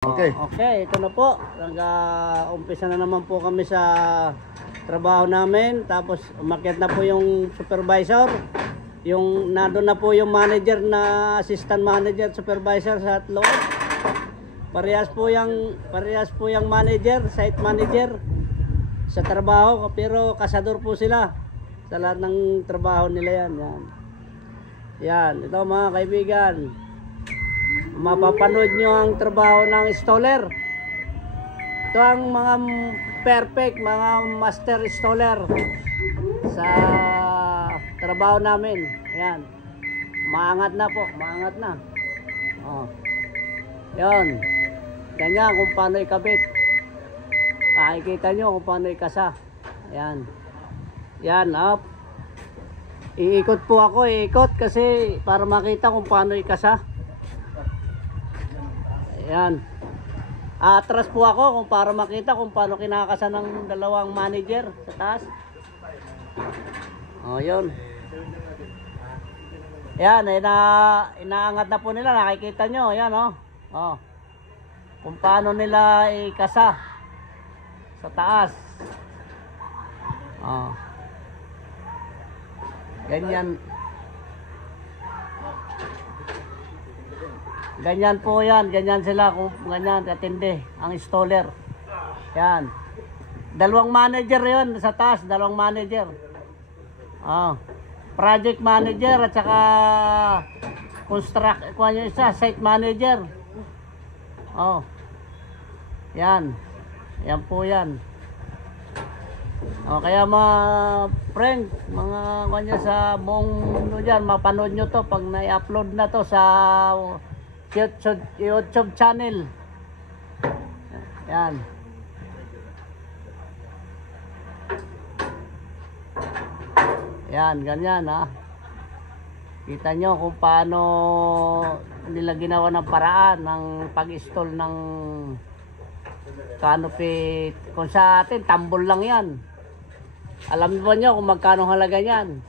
Okay. Okay, ito na po. Nag-umpisa na naman po kami sa trabaho namin. Tapos umakyat na po yung supervisor. Yung nandun na po yung manager na assistant manager, supervisor sa loob. Parehas po yung manager, site manager sa trabaho, pero kasador po sila sa lahat ng trabaho nila yan. Yan, ito mga kaibigan. Mapapanood nyo ang trabaho ng installer. Ito ang mga perfect, mga master installer sa trabaho namin. Ayan. Maangat na po, maangat na. Oh. Yan. Ganyan kung paano ikabit. Makikita nyo kung paano ikasa. Ayan. Yan, up. Iikot po ako, iikot kasi para makita kung paano ikasa. Ayan. Atras po ako kung para makita kung paano kinakasa ng dalawang manager sa taas. O, yun. Ayan, inaangat na po nila. Nakikita nyo. Ayan, o. O. Kung paano nila ikasa sa taas. O. Ganyan. Ganyan po yan, ganyan sila, kung ganyan katindi ang installer. Yan. Dalawang manager yon sa taas, dalawang manager. Project manager at saka construct, kuha nyo isa, site manager. Yan. Yan po yan. Kaya mga friend, mga kanya sa buong mundo dyan, mapanood nyo to pag na-upload na to sa YouTube channel. Yan. Yan, ganyan ha. Kita nyo kung paano nila ginawa ng paraan ng pag-install ng canopy. Kung sa atin, tambol lang yan. Alam mo nyo kung magkano halaga yan?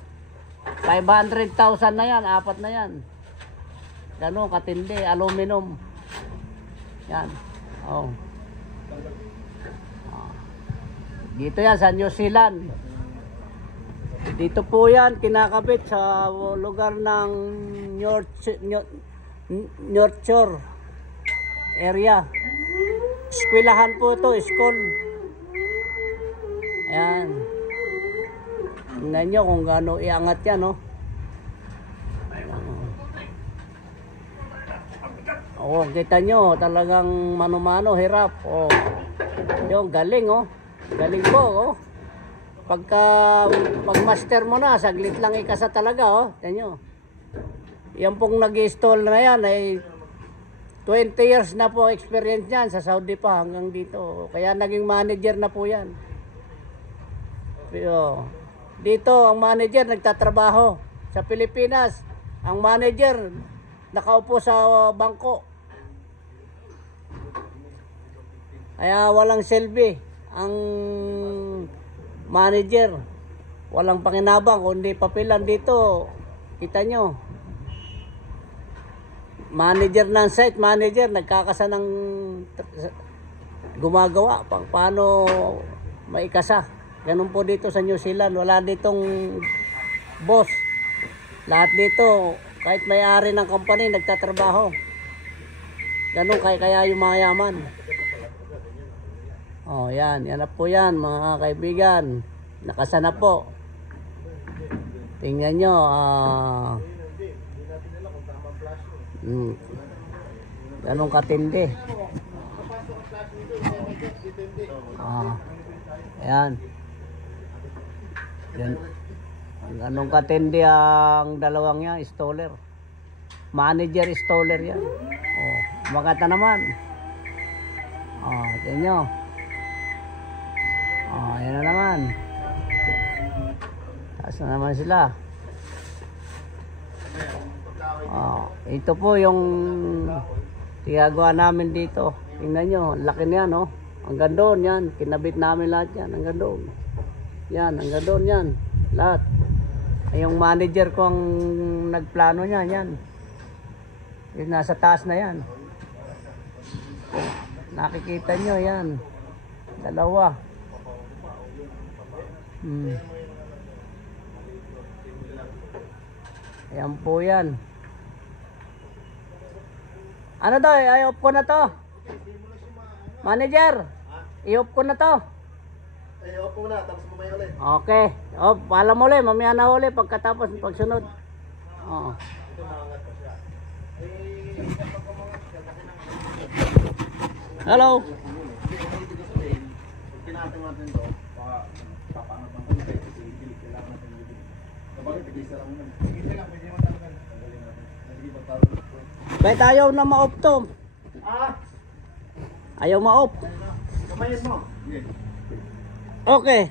500,000 na yan, apat na yan. Gano'n katindi, aluminum. Yan. Dito yan sa New Zealand. Dito po yan kinakabit sa lugar ng North Shore area. Eskwelahan po ito, school. Ayan. Tingnan nyo kung gaano iangat yan, no? Kita nyo, talagang mano-mano, hirap. Yung galing, galing po, pag master mo na, saglit lang ikasa talaga, tingnan nyo. Yan pong nag-install na yan, ay 20 years na po experience yan sa Saudi pa hanggang dito. Kaya naging manager na po yan. Pero, dito, ang manager nagtatrabaho. Sa Pilipinas, ang manager nakaupo sa bangko. Kaya walang silbi ang manager. Walang pakinabang kundi papilan dito. Kita nyo. Manager ng site, manager nagkakasa ng gumagawa pang paano maikasa. Ganun po dito sa New Zealand. Wala ditong boss. Lahat dito, kahit may-ari ng company, nagtatrabaho. Ganun kaya yung mayaman. Yan. Yan na po yan, mga kaibigan. Nakasa na po. Tingnan nyo. Ganun katindi. Yan. Ganun katindi ang dalawang yan, installer. Manager installer yan. Maganda naman. Tingnan nyo. Ayan na naman. Taas na naman sila. Ito po yung tigagawa namin dito. Tingnan nyo, laki niyan, hanggang doon yan. Kinabit namin lahat yan, hanggang doon. Yan, hanggang doon yan. Lahat. Yung manager ko ang nagplano niya, yan. Yung nasa taas na yan. Nakikita nyo, yan. Dalawa. Ayan po yan. Ano to? I-off ko na to. Manager, i-off ko na to. I-off ko na, tapos mamaya ulit. Okay. Off, pala mo ulit. Mamaya na ulit pagkatapos pagsunod. Oo. Hello. Pinatong natin to. Papaangat ng konti. Kasi kailangan natin yung kapag tigisa lang naman. Tigisa lang, pwede naman talaga. Kahit ayaw na ma-off to. Ayaw ma-off. Kamayin mo. Okay.